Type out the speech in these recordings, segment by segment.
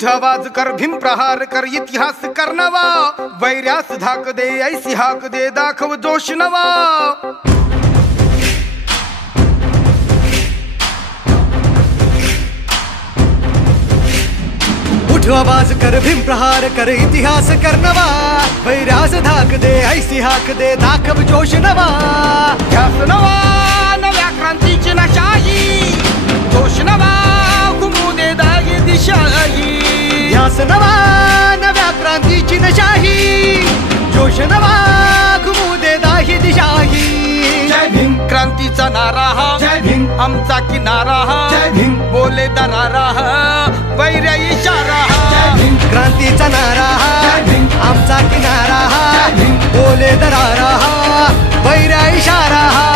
उठ आवाज कर, भीम प्रहार कर, इतिहास कर नवा, वैर्यास धाक दे, ऐसी हाक दे, दाखव जोश नवा. उठ आवाज कर, भीम प्रहार कर, इतिहास कर नवा, वैर्यास धाक दे, ऐसी हाक दे, दाखव जोश नवा. ध्यास नवा नव्या क्रांतीची नशाही, जोश नवा घुमू दे दागी दिशाही. ध्यास नवा नव्या क्रांतीची नशाही, जोश नवा घुमू दे दाही दिशाही. जय भीम क्रांतीचा नारा हा, जय भीम आमचा किनारा हा, जय भीम बोले दरारा हा, वैर्या इशारा हा. जय भीम क्रांतीचा नारा हा, जय भीम आमचा किनारा हा, जय भीम बोले दरारा हा, वैर्या इशारा हा.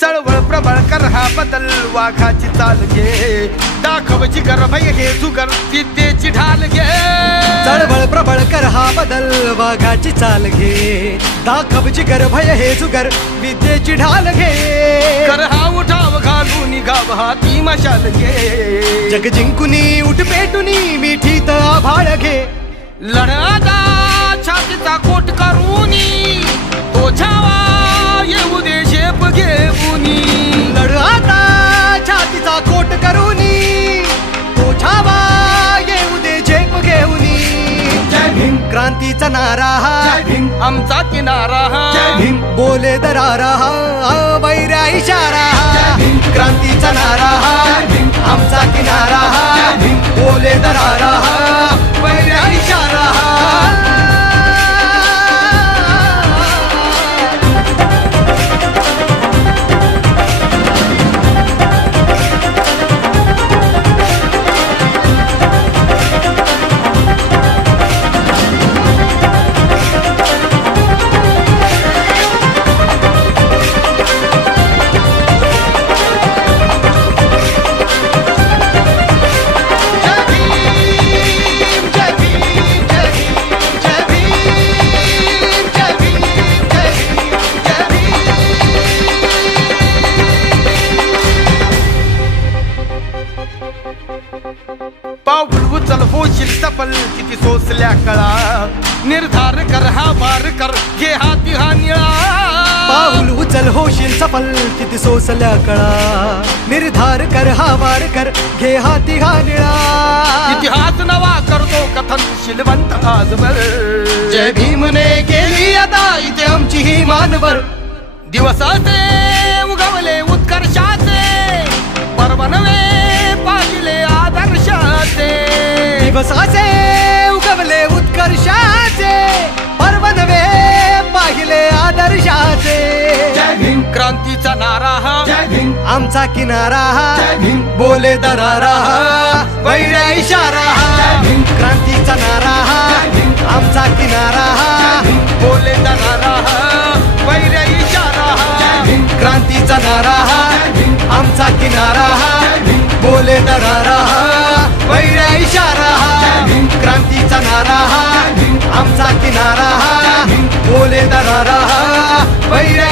चळवळ प्रबळ कर हा बदल, वाघाची चाल घे, दाखव जिगर भय हे जुगर, विद्येची ढाल घे. चळवळ प्रबळ कर हा बदल, वाघाची चाल घे, दाखव जिगर भय हे जुगर, विद्येची ढाल घे. कर हा उठाव घालून गाव हाती मशाल घे. जग जिंकुनी उठ पेटुनी मिठीत आभाळ घे. लढादा छातीचा कोट करूनी, तो छावा येऊ दे शेप घेऊनी. लढ आता छातीचा कोट करूनी, तो छावा येऊ दे झेप घेऊनी. जय भीम क्रांतीचा नारा हा, जय भीम आमचा किनारा हा, जय भीम बोले दरारा हा, वैर्या इशारा हा. जय भीम क्रांतीचा नारा हा, जय भीम आमचा किनारा हा, जय भीम बोले दरारा हा, वैर्या इशारा हा. पाऊल उचल होशील सफल, किती सोसल्या कळा, निर्धार कर हा वार कर, घे हाती हा निळा. पाऊल उचल होशील सफल, किती सोसल्या कळा, निर्धार कर हा वार कर, घे हाती हा निळा. इतिहास नवा करतो कथन शिलवंत आजवर, जय भीमने केली आता इथे आमची ही मानवर. दिवसाचे उगवले उत्कर्षाचे, पर्व नवे पाहिले आदर्शाचे. दिवसाचे उगवले उत्कर्षाचे, पर्व नवे पाहिले आदर्शाचे. जय भीम क्रांतीचा नारा हा, जय भीम आमचा किनारा हा, जय भीम बोले दरारा हा, वैर्या इशारा हा. जय भीम क्रांतीचा नारा हा, जय भीम आमचा किनारा हा, जय भीम बोले दरारा हा, वैर्या इशारा हा. जय भीम क्रांतीचा नारा हा, जय भीम आमचा किनारा हा, जय भीम बोले दरारा हा, वैर्या इशारा हा. जय भीम क्रांतीचा नारा हा, जय भीम आमचा किनारा हा, जय भीम बोले दरारा हा, वैर्या